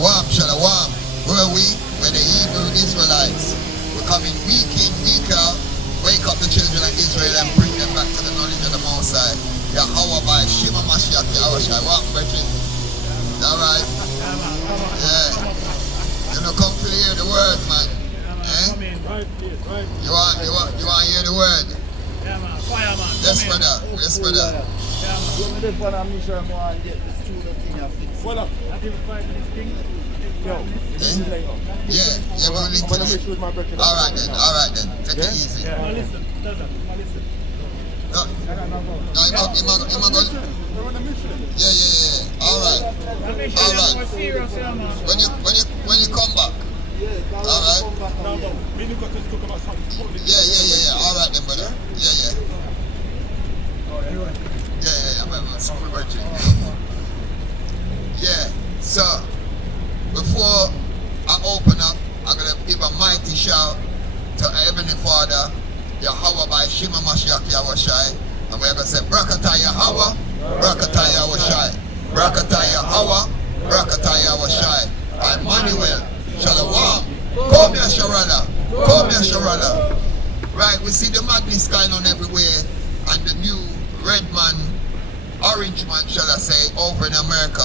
Shalom, shalom. Where are we? We're the Hebrew Israelites. We're coming week in, week out. Wake up the children of Israel and bring them back to the knowledge of the Most High. Yahweh by Shema Mashiach Yahushai. What, brethren? Alright? Yeah. You know, come to hear the word, man. Eh? You want to hear the word? Yeah, man. Fire, man. Yes, brother. Yes, brother. Yeah, man. What up? I give 5 minutes thing. Yeah, we'll link to it. Alright then. Take it easy. Yeah. Listen. No, him a go. Yeah. Alright. When you come back. Alright. Yeah. Alright then, brother. Yeah. Yeah. So before I open up, I'm gonna give a mighty shout to Heavenly Father, Yahweh by Shema Mashiach Yahushai, and we're gonna say Brakatah Yahweh, Brakatah Yahushai, Brakatah Yahweh, Brakatah Yahushai. Emmanuel, Shalom, come here Sharala. Right, we see the madness going on everywhere, and the new red man, orange man, shall I say, over in America,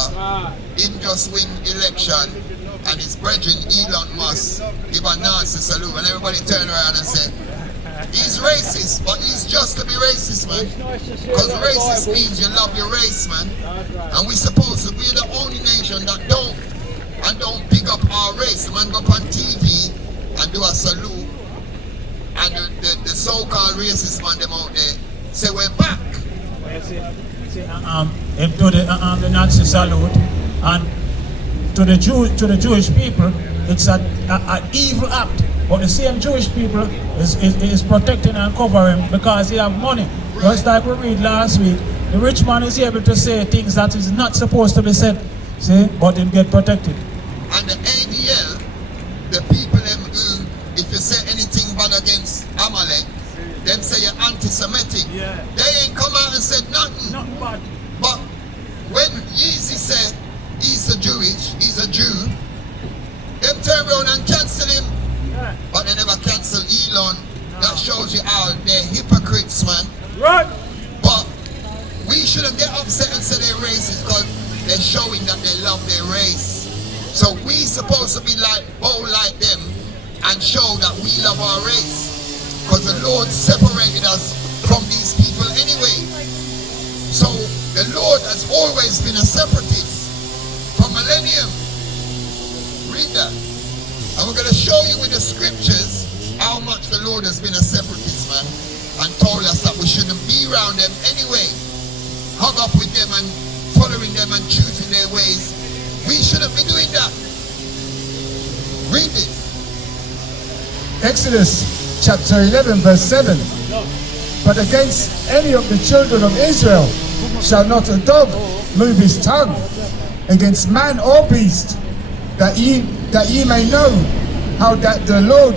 him just win election, and his brethren Elon Musk give a Nazi salute, and everybody turn around and say, he's racist, but he's just to be racist, man. Because racist means you love your race, man. And we're supposed to be the only nation that don't pick up our race. Man go up on TV and do a salute, and the so-called racist man them out there say we're back. To the Nazi salute, and to the Jewish people, it's an evil act. But the same Jewish people is protecting and covering because they have money. Just like we read last week, the rich man is able to say things that is not supposed to be said. See, but him get protected. And the ADL, the people them who, if you say anything bad against Amalek, them say you're anti-Semitic. Yeah. They ain't come out and said nothing. Nothing bad. But when Yeezy said he's a Jew, them turn around and cancel him. Yeah. But they never cancel Elon. No. That shows you how they're hypocrites, man. Right. But we shouldn't get upset and say they're racist because they're showing that they love their race. So we supposed to be bold like them and show that we love our race. Because the Lord separated us from these people anyway. So the Lord has always been a separatist for millennium. Read that. And we're going to show you with the scriptures how much the Lord has been a separatist, man. And told us that we shouldn't be around them anyway. Hug up with them and following them and choosing their ways. We shouldn't be doing that. Read it. Exodus chapter 11 verse 7. But against any of the children of Israel shall not a dog move his tongue against man or beast, that ye may know how that the Lord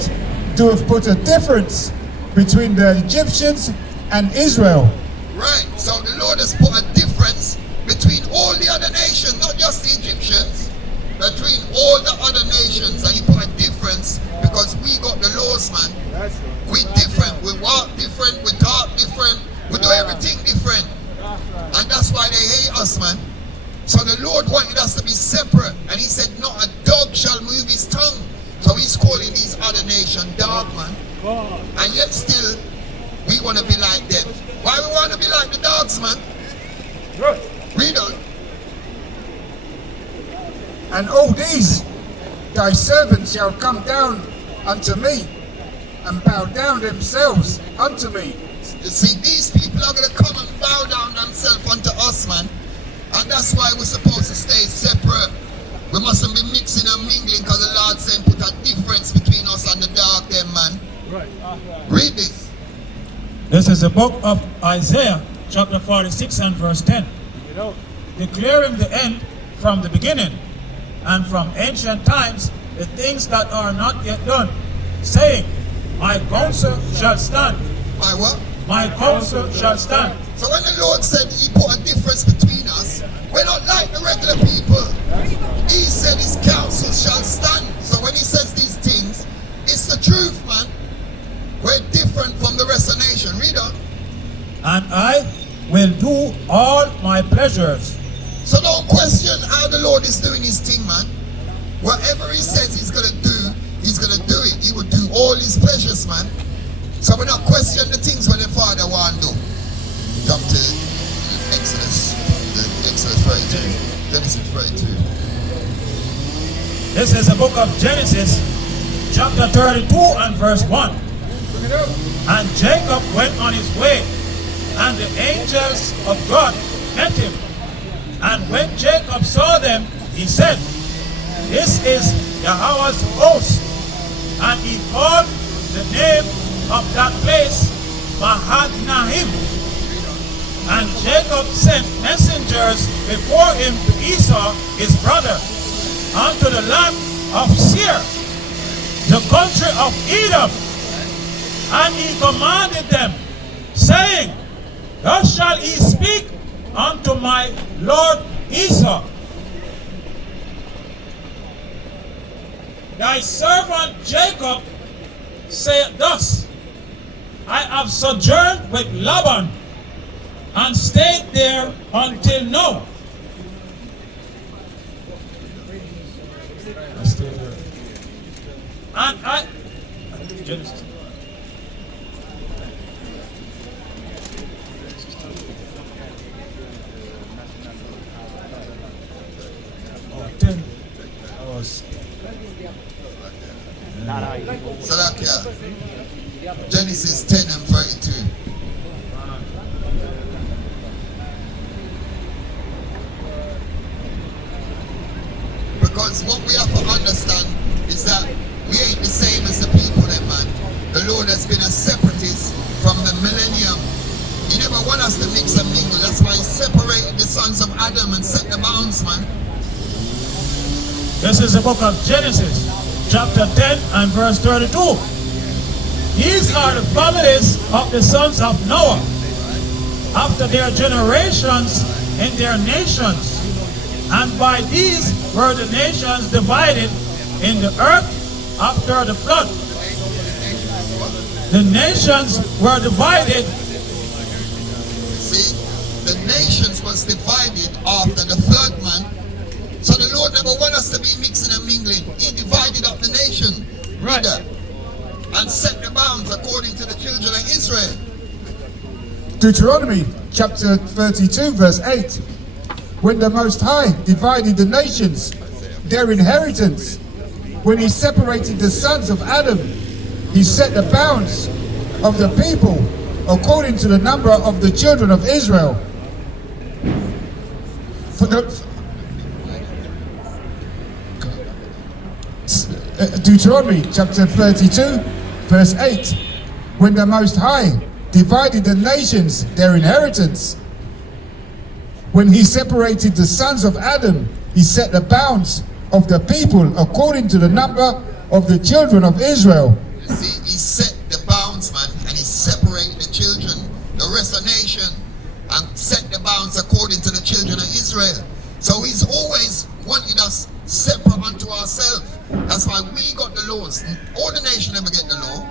doeth put a difference between the Egyptians and Israel. Right, so the Lord has put a difference between all the other nations, not just the Egyptians, between all the other nations. And he put a difference because we got the laws, man. We different, we walk different, we talk different, we do everything different. And that's why they hate us, man. So the Lord wanted us to be separate, and he said not a dog shall move his tongue. So he's calling these other nations dog, man. And yet still we want to be like them. Why we want to be like the dogs, man? Read on. And all these thy servants shall come down unto me, and bow down themselves unto me. You see, these people are going to come and bow down themselves unto us, man. And that's why we're supposed to stay separate. We mustn't be mixing and mingling, because the Lord saying put a difference between us and the dog, them, man. Right. Read this. This is the book of Isaiah, chapter 46 and verse 10. Declaring the end from the beginning, and from ancient times the things that are not yet done, saying, my counsel shall stand. My what? My counsel shall stand. So when the Lord said he put a difference between us, we're not like the regular people. He said his counsel all my pleasures. So don't question how the Lord is doing his thing, man. Whatever he says he's going to do it. He will do all his pleasures, man. So we're not questioning the things what the Father want to do. Jump to Exodus 32. Genesis 32. This is the book of Genesis, chapter 32 and verse 1. And Jacob went on his way, and the angels of God met him. And when Jacob saw them, he said, "This is Yahweh's host." And he called the name of that place Mahanaim. And Jacob sent messengers before him to Esau, his brother, unto the land of Seir, the country of Edom. And he commanded them, saying, "Thus shall ye speak unto my lord Esau, Thy servant Jacob saith thus, I have sojourned with Laban, and stayed there until now." And Genesis. Oh, 10 hours. Salakia. Genesis 10 and 32. Because what we have to understand is that we ain't the same as the people, then, man. The Lord has been a separatist from the millennium. He never want us to mix and mingle. That's why he separated the sons of Adam and set the bounds, man. This is the book of Genesis, chapter 10 and verse 32. These are the families of the sons of Noah, after their generations in their nations. And by these were the nations divided in the earth after the flood. The nations were divided. See, the nations was divided after the flood, man. So the Lord never want us to be mixing and mingling. He divided up the nation. Right. And set the bounds according to the children of Israel. Deuteronomy chapter 32 verse 8. When the Most High divided the nations, their inheritance, when he separated the sons of Adam, he set the bounds of the people according to the number of the children of Israel. Deuteronomy chapter 32 verse 8. When the Most High divided the nations, their inheritance, when he separated the sons of Adam, he set the bounds of the people according to the number of the children of Israel. You see, he set the bounds, man, and he separated the children, the rest of the nation, and set the bounds according to the children of Israel. So he's always wanted us separate unto ourselves. That's why we got the laws. All the nation never get the law.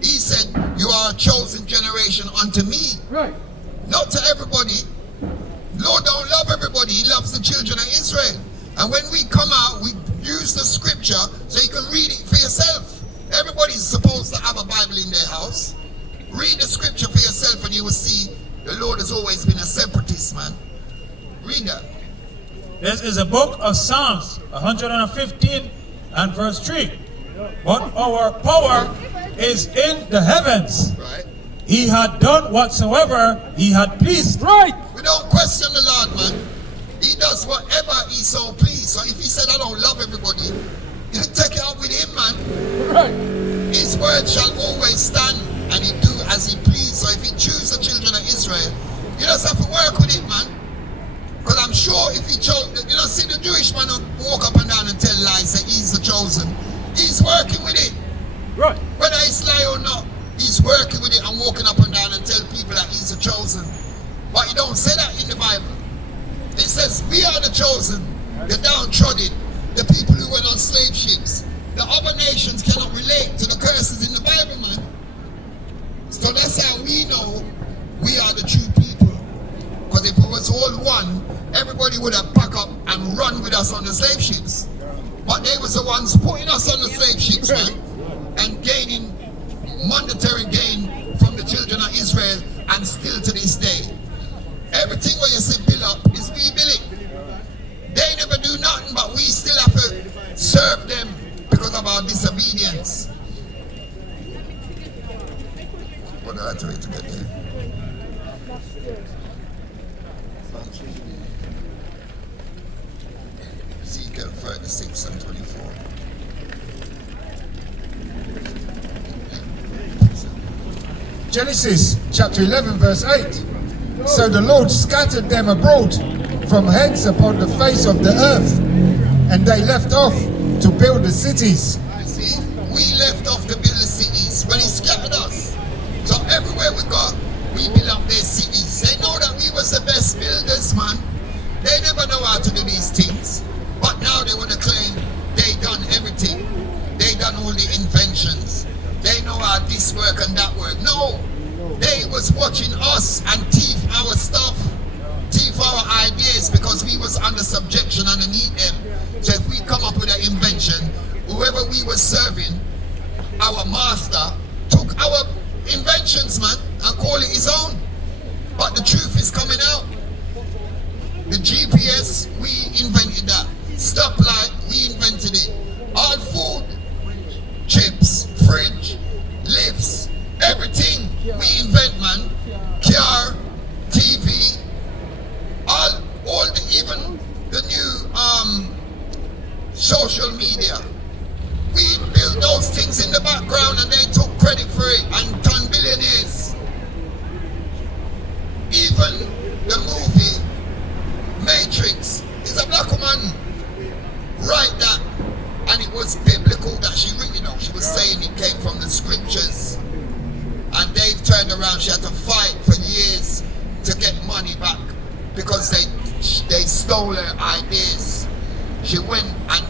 He said, "You are a chosen generation unto me." Right. Not to everybody. Lord don't love everybody. He loves the children of Israel. And when we come out, we use the scripture so you can read it for yourself. Everybody's supposed to have a Bible in their house. Read the scripture for yourself and you will see the Lord has always been a separatist, man. Read that. This is a book of Psalms 115 and verse 3. But our power is in the heavens. Right? He had done whatsoever he had pleased. Right. We don't question the Lord, man. He does whatever he so pleased. So if he said, "I don't love everybody," you take it up with him, man. Right. His word shall always stand, and he do as he please. So if he choose the children of Israel, you just have to work with it, man. Because I'm sure if he chose, you know, see the Jewish man who walk up and down and tell lies that he's the chosen. He's working with it. Right. Whether it's lie or not, he's working with it and walking up and down and tell people that he's the chosen. But he don't say that in the Bible. It says we are the chosen, the downtrodden, the people who went on slave ships. The other nations cannot relate to the curses in the Bible, man. So that's how we know we are the true people. won, everybody would have packed up and run with us on the slave ships. But they was the ones putting us on the slave ships, man, and gaining monetary gain from the children of Israel, and still to this day. Everything where you see build up is we build it. They never do nothing, but we still have to serve them because of our disobedience. What do I have to wait to get there? Ezekiel 36 and 24. Genesis chapter 11 verse 8. So the Lord scattered them abroad from hence upon the face of the earth, and they left off to build the cities. You see, we left off to build the cities when he scattered us. So everywhere we go, we build up their cities. They know that we was the best builders, man. They never know how to do these things. But now they want to claim they done everything. They done all the inventions. They know how this work and that work. No, they was watching us and thief our stuff, thief our ideas, because we was under subjection underneath them. So if we come up with an invention, whoever we were serving, our master took our inventions, man, and call it his own. But the truth is coming out. The GPS, we invented that. Stoplight, we invented it. All food, chips, fridge, lifts, everything we invent, man. Car, TV, all the, even the new social media. We built those things in the background and they took credit for it and turned billionaires. Even the movie Matrix is a black woman write that, and it was biblical that she was saying it came from the scriptures. And they've turned around, she had to fight for years to get money back because they stole her ideas. She went and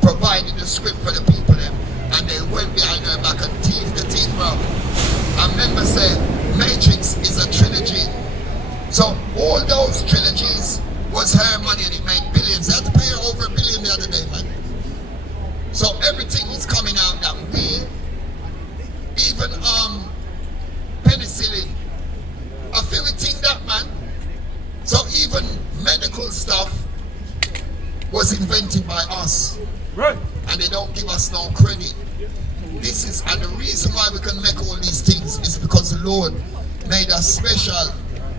provided the script for the people them, and they went behind her back and thieved the thing, bro. I remember saying Matrix is a trilogy. So all those trilogies was her money and it made billions. They had to pay her over $1 billion the other day, man. So everything is coming out that we, even penicillin, I feel we think that, man. So even medical stuff was invented by us. Right. And they don't give us no credit. And the reason why we can make all these things is because the Lord made us special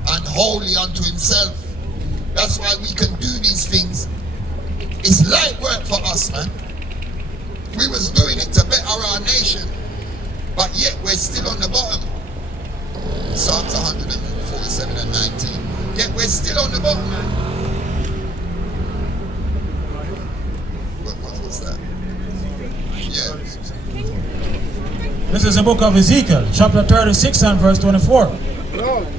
and holy unto himself. That's why we can do these things. It's light work for us, man. We was doing it to better our nation, but yet we're still on the bottom. Psalms 147 and 19. Yet we're still on the bottom, man. What's that? Yeah. This is the book of Ezekiel, chapter 36 and verse 24.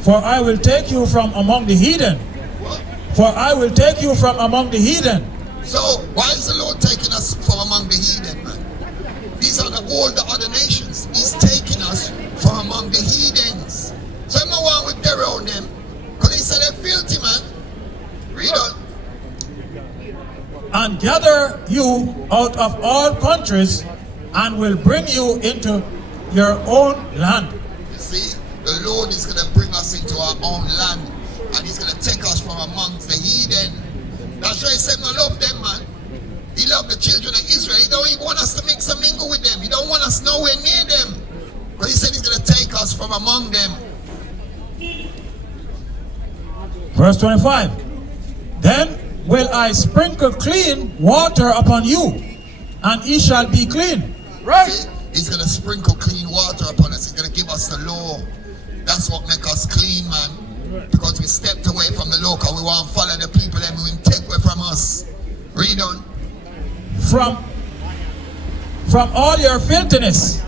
For I will take you from among the heathen. What? For I will take you from among the heathen. So why is the Lord taking us from among the heathen, man? These are all the other nations. He's taking us from among the heathens. So I'm not one with terror on them, because he said they're filthy, man. Read on. And gather you out of all countries, and will bring you into your own land. You see, the Lord is going to bring us into our own land, and he's going to take us from amongst the heathen. That's why he said, no, love them, man. He loved the children of Israel. He don't even want us to mix and mingle with them. He don't want us nowhere near them. But he said he's going to take us from among them. Verse 25. Then will I sprinkle clean water upon you, and ye shall be clean. Right. See, he's going to sprinkle clean water upon us. He's going to give us the law. That's what make us clean, man. Because we stepped away from the law, because we want to follow the people and we take away from us. Read on. From all your filthiness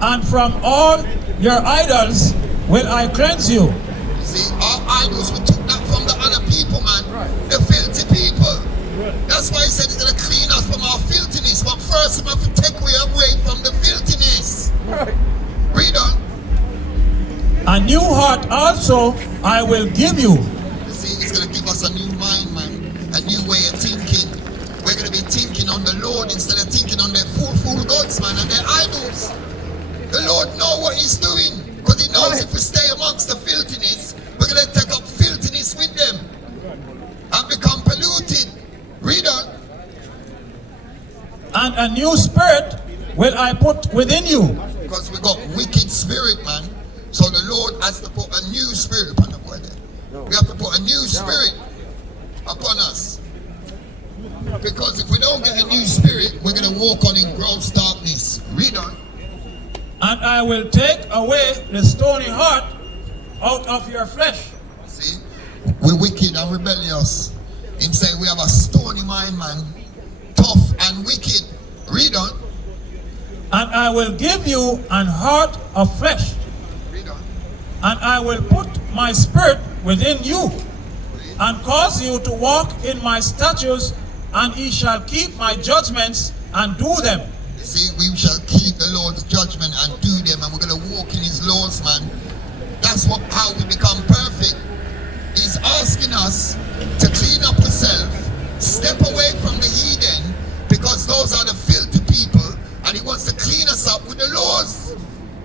and from all your idols will I cleanse you. You see, our idols, we took that from the other people, man. The filthy people. That's why he said he's going to clean us from our filthiness. But first, we have to take away from the filthiness. Read on. A new heart also I will give you. You see, he's thinking on the Lord instead of thinking on their fool gods, man, and their idols. The Lord knows what he's doing, because he knows if we stay amongst the filthiness, we're going to take up filthiness with them and become polluted. Read on. And a new spirit will I put within you. Because we got wicked spirit, man. So the Lord has to put a new spirit upon the body. We have to put a new spirit upon us. Because if we don't get a new spirit, we're going to walk on in gross darkness. Read on. And I will take away the stony heart out of your flesh. See, we're wicked and rebellious. Him say we have a stony mind, man. Tough and wicked. Read on. And I will give you an heart of flesh. Read on. And I will put my spirit within you, and cause you to walk in my statutes, and ye shall keep my judgments and do them. You see, we shall keep the Lord's judgment and do them, and we're going to walk in his laws, man. That's how we become perfect. He's asking us to clean up ourselves, step away from the heathen, because those are the filthy people, and he wants to clean us up with the laws.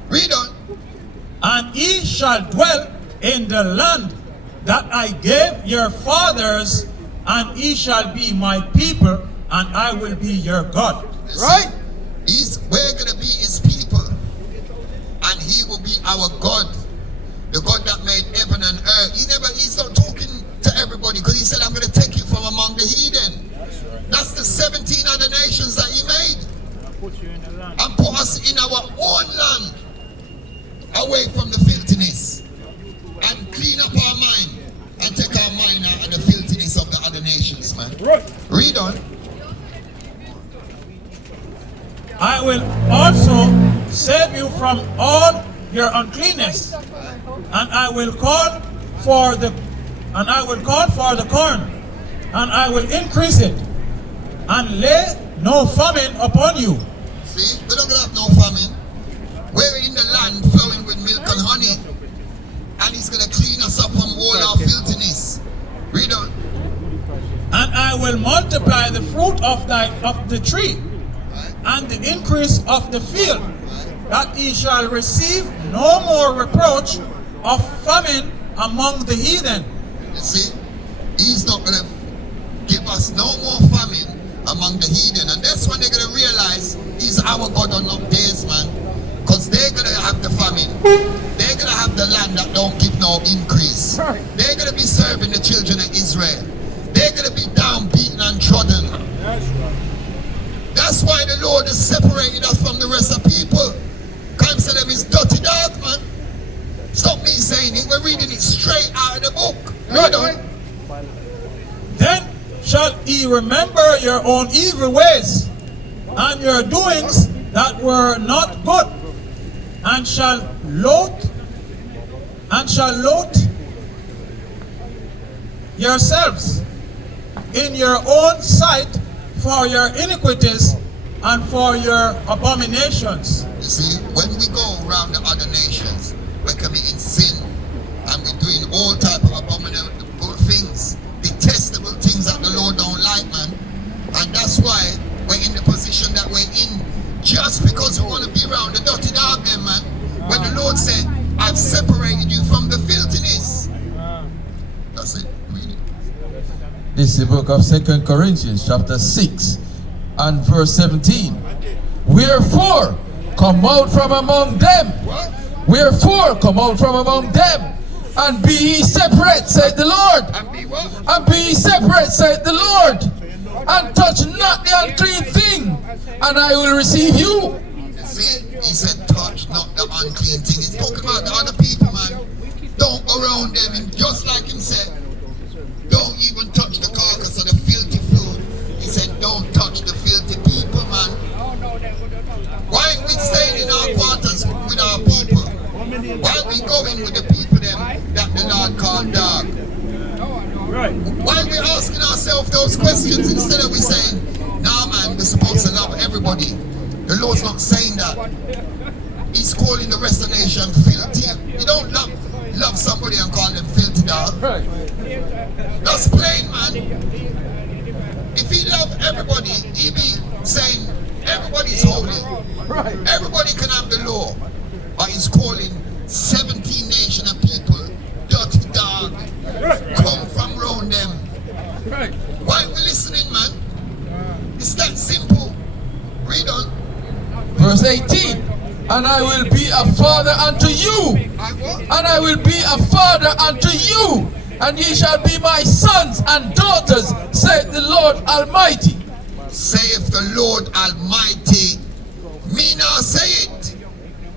Read on. And ye shall dwell in the land that I gave your fathers, and ye shall be my people, and I will be your God. Right? We're going to be his people, and he will be our God. The God that made heaven and earth. He's not talking to everybody, because he said, I'm going to take you from among the heathen. That's the 17 other nations that he made. And put us in our own land, away from the filthiness, and clean up our mind and take our mind out of the filthiness of the other nations, man. Read on. I will also save you from all your uncleanness, and I will call for the corn, and I will increase it, and lay no famine upon you. See, we're not gonna have no famine. We're in the land flowing with milk and honey, and he's gonna clean us up from all our filthiness. Read on. And I will multiply the fruit of the tree, and the increase of the field, that ye shall receive no more reproach of famine among the heathen. You see, he's not going to give us no more famine among the heathen. And that's when they're going to realize he's our God on them days, man. Because they're going to have the famine. They're going to have the land that don't give no increase. They're going to be serving the children of Israel. They're going to be down, beaten, and trodden. That's why the Lord has separated us from the rest of people. Comes to them is dirty dog, man. Stop me saying it. We're reading it straight out of the book. Read on. Then shall ye remember your own evil ways, and your doings that were not good, and shall loathe yourselves in your own sight for your iniquities and for your abominations. You see, when we go around the other nations, we're committing sin, and we're doing all type of abominable things, detestable things that the Lord don't like, man. And that's why we're in the position that we're in, just because we want to be around the dirty dog then, man. When the Lord said, I've separated you from the filthiness. That's it. Read it. This is the book of 2 Corinthians chapter 6 and verse 17. Wherefore, come out from among them. What? Wherefore, come out from among them, and be ye separate, said the Lord. And be what? And be ye separate, said the Lord. And touch not the unclean thing, and I will receive you. You see, he said, touch not the unclean thing. He's talking about the other people, man. Don't go around them. And just like him said, don't even touch the carcass of the filthy food. He said, don't touch the filthy people, man. Why ain't we staying in our quarters with our people? Why are we going with the people them that the Lord called dog? Right. Why are we asking ourselves those questions instead of we saying, nah, man, we're supposed to love everybody? The Lord's not saying that. He's calling the rest of the nation filthy. You don't love somebody and call them filthy, dog. That's plain, man. If he loved everybody, he'd be saying everybody's holy. Right. Everybody can have the law. But he's calling 17 nation of people dirty dog. Come from round them. Right. Why we listening, man? It's that simple. Read on. Verse 18. And I will be a father unto you. And I will be a father unto you. And ye shall be my sons and daughters, saith the Lord Almighty. Saith the Lord Almighty. Me now say it.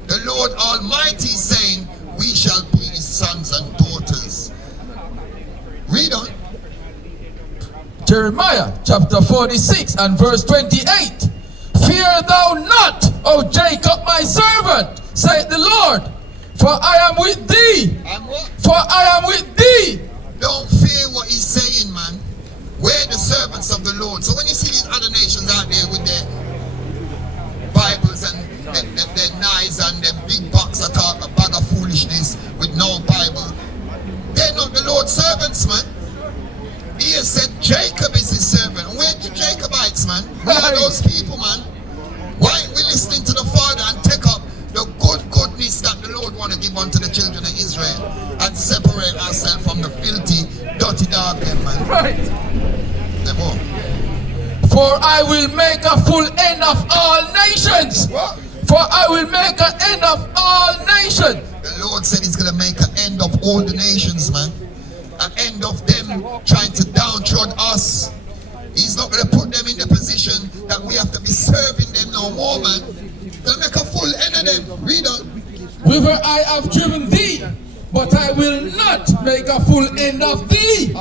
The Lord Almighty saying, we shall be his sons and daughters. Read on. Jeremiah chapter 46 and verse 28. Fear thou not, O Jacob my servant, saith the Lord, for I am with thee. And what? For I am with thee. Don't fear what he's saying, man. We're the servants of the Lord. So when you see these other nations out there with their Bibles and their knives and their big box of talk, a bag of foolishness with no Bible, they're not the Lord's servants, man. He has said Jacob is his servant. Where's the Jacobites, man? We are those people, man. Why ain't we listening to the Father and take up the goodness that the Lord want to give unto the children of Israel and separate ourselves from the filthy, dirty dog them, man? Right. Them all. For I will make a full end of all nations. What? For I will make an end of all nations. The Lord said he's going to make an end of all the nations, man. An end of them trying to downtrod us. He's not going to put them in the position that we have to be serving them no more, man. They'll make a full end of them. Read on. Whither I have driven thee, but I will not make a full end of thee.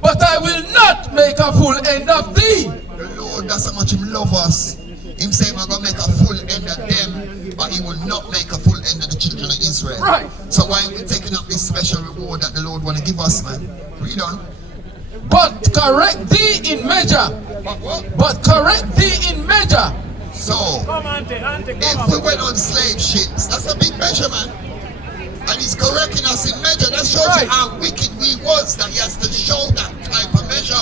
But I will not make a full end of thee. The Lord, that's how much him love us. Him saying I'm going to make a full end of them, but he will not make a full end of the children of Israel. Right. So why ain't we taking up this special reward that the Lord want to give us, man? Read on. But correct thee in measure. But what? But correct thee in measure. So, Come, auntie, come if on. we went on slave ships, that's a big measure, man. And he's correcting us in measure. That shows Right. you how wicked we was, that he has to show that type of measure.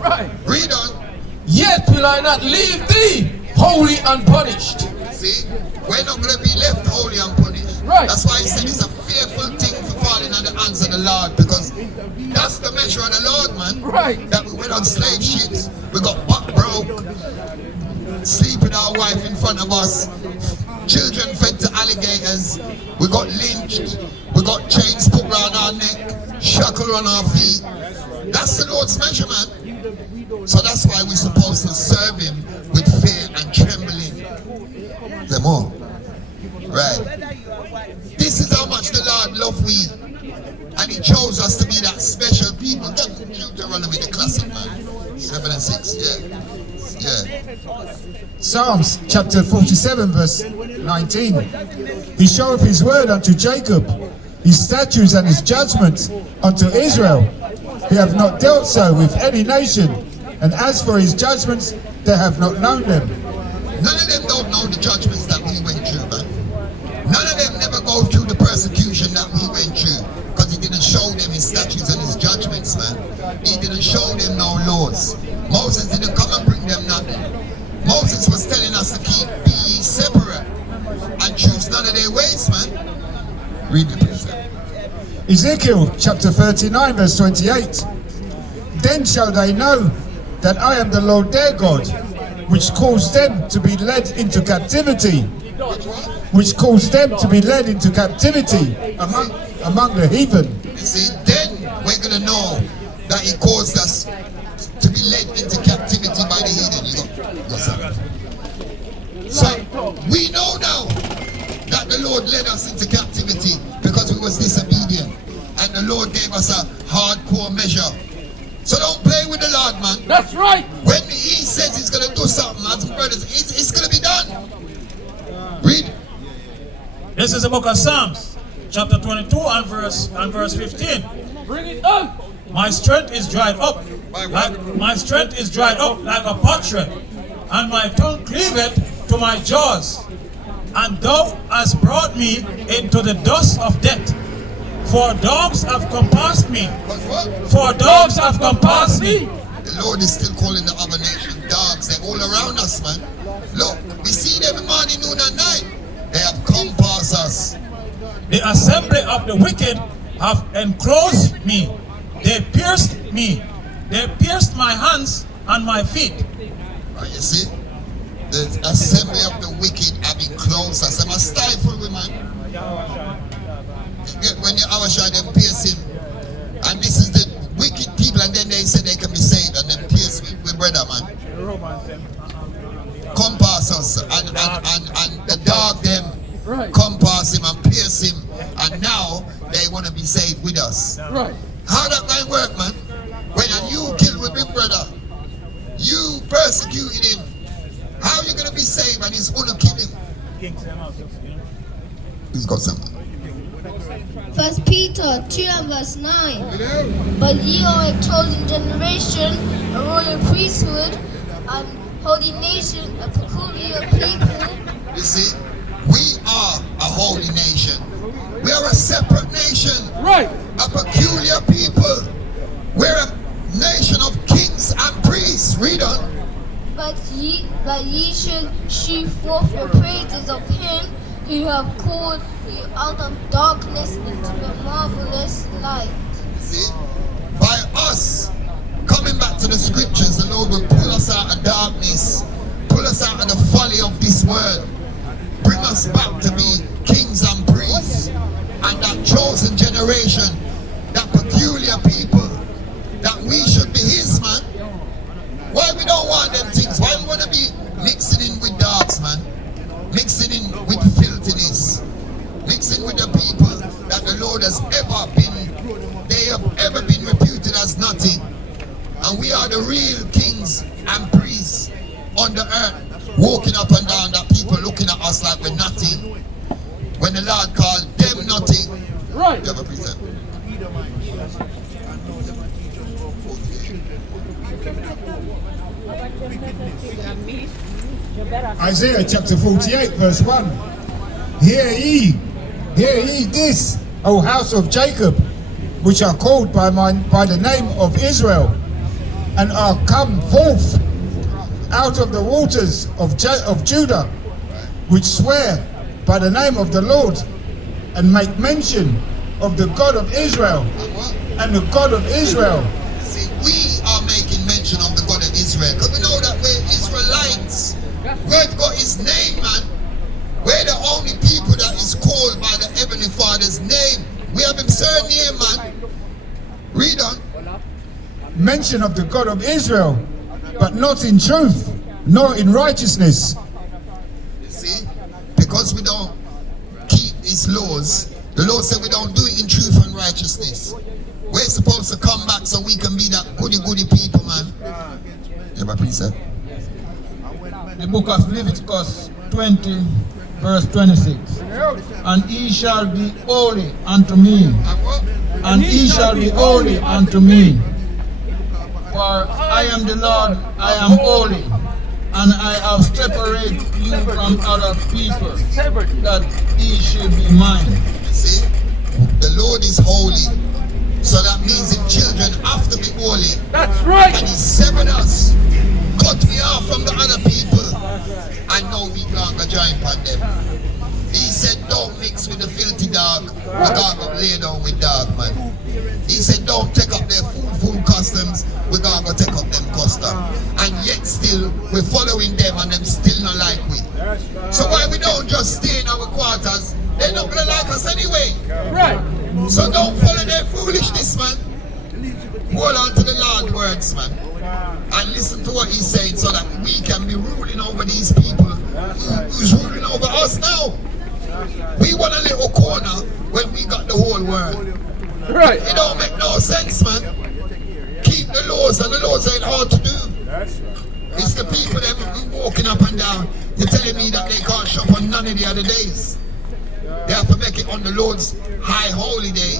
Right. Read on. Yet will I not leave thee wholly unpunished. See, we're not going to be left wholly unpunished. Right. That's why he said it's a fearful thing for falling on the hands of the Lord, because that's the measure of the Lord, man. Right. That we went on slave ships, we got butt broke, sleep with our wife in front of us, children fed to alligators, we got lynched, we got chains put around our neck, shackle on our feet. That's the Lord's measure, man. So that's why we're supposed to serve him with fear and trembling. Them all. Right. This is how much the Lord loves we. And he chose us to be that special people. Deuteronomy, the classic, man. 7 and 6, yeah. Yeah. Psalms chapter 47 verse 19. He showeth his word unto Jacob, his statutes and his judgments unto Israel. He have not dealt so with any nation, and as for his judgments, they have not known them. None of them don't know the judgments that we went through, man. None of them never go through the persecution that we went through, because he didn't show them his statutes and his judgments, man. He didn't show them no laws. Moses didn't come and bring them nothing. Moses was telling us to be ye separate and choose none of their ways, man. Read it, please. Ezekiel chapter 39 verse 28. Then shall they know that I am the Lord their God, which caused them to be led into captivity, which caused them to be led into captivity among the heathen. You see, then we're going to know that he caused us to be led into captivity by the heathen. You go, so we know now that the Lord led us into captivity because we was disobedient, and the Lord gave us a hardcore measure. So don't play with the Lord, man. That's right. When he says he's going to do something, as brothers, it's going to be done. Read. This is the book of Psalms, chapter 22 and verse 15. Bring it up. My strength is dried up, like a potsherd, and my tongue cleaveth to my jaws. And thou hast brought me into the dust of death. For dogs have compassed me. But what? For dogs have compassed me. The Lord is still calling the other nation dogs. They're all around us, man. Look, we see them morning, noon, and night. They have compassed us. The assembly of the wicked have enclosed me. They pierced me. They pierced my hands and my feet. Right, you see? The assembly of the wicked have enclosed us. They must stifle women. When you overshine them, pierce him. And this is the wicked people, and then they say they can be saved, and then pierce with brother, man. Compass us, and the dog them compass him and pierce him, and now they want to be saved with us. Right. How that going work, man? When you kill with big brother, you persecuted him, how you gonna be saved and he's gonna kill him? He's got something. 1 Peter 2 and verse 9. But ye are a chosen generation, a royal priesthood, and holy nation, a peculiar people. You see, we are a holy nation. We are a separate nation. Right. A peculiar people. We're a nation of kings and priests. Read on. But ye should shew forth the praises of him who have called you out of darkness into the marvelous light. See, by us coming back to the scriptures, the Lord will pull us out of darkness, pull us out of the folly of this world, bring us back to be kings and priests, and that chosen generation, that peculiar people, that we should be his, man. Why we don't want them things? Why we want to be mixing in with dogs, man? Mixing in with filthiness, mixing with the people that the Lord has ever been, they have ever been reputed as nothing. And we are the real kings and priests on the earth, walking up and down, that people looking at us like we're nothing. When the Lord called them nothing. Right. You ever present? Isaiah chapter 48 verse 1. Hear ye this, O house of Jacob, which are called by the name of Israel, and are come forth out of the waters of Judah, which swear by the name of the Lord, and make mention of the God of Israel, and the God of Israel. See, we are making mention of the God of Israel, because we know that we're Israelites. We've got his name, man. We're the only people that is called by the Heavenly Father's name. We have him surname, man. Read on. Mention of the God of Israel, but not in truth, nor in righteousness. You see? Because we don't keep his laws, the Lord said we don't do it in truth and righteousness. We're supposed to come back so we can be that goody people, man. Yeah, my precept. The book of Leviticus 20 verse 26. And he shall be holy unto me. And he shall be holy unto me. For I am the Lord, I am holy. And I have separated you from other people, that he should be mine. You see? The Lord is holy. So that means his children have to be holy. That's right. And he severed us, cut me off from the other people, and now we can't go join upon them. He said, don't mix with the filthy dog, we can't go lay down with dog, man. He said, don't take up their fool customs, we can't go take up them custom. And yet still, we're following them and them still not like we. So why we don't just stay in our quarters? They're not gonna like us anyway. Right. So don't follow their foolishness, man. Hold on to the Lord's words, man. And listen to what he's saying so that we can be ruling over these people who's ruling over us now. We want a little corner when we got the whole world. Right. It don't make no sense, man. Keep the laws, and the laws ain't hard to do. It's the people that walking up and down. You're telling me that they can't shop on none of the other days. They have to make it on the Lord's high holy day.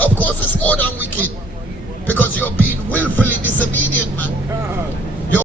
Of course it's more than wicked, because you're being willfully disobedient, man.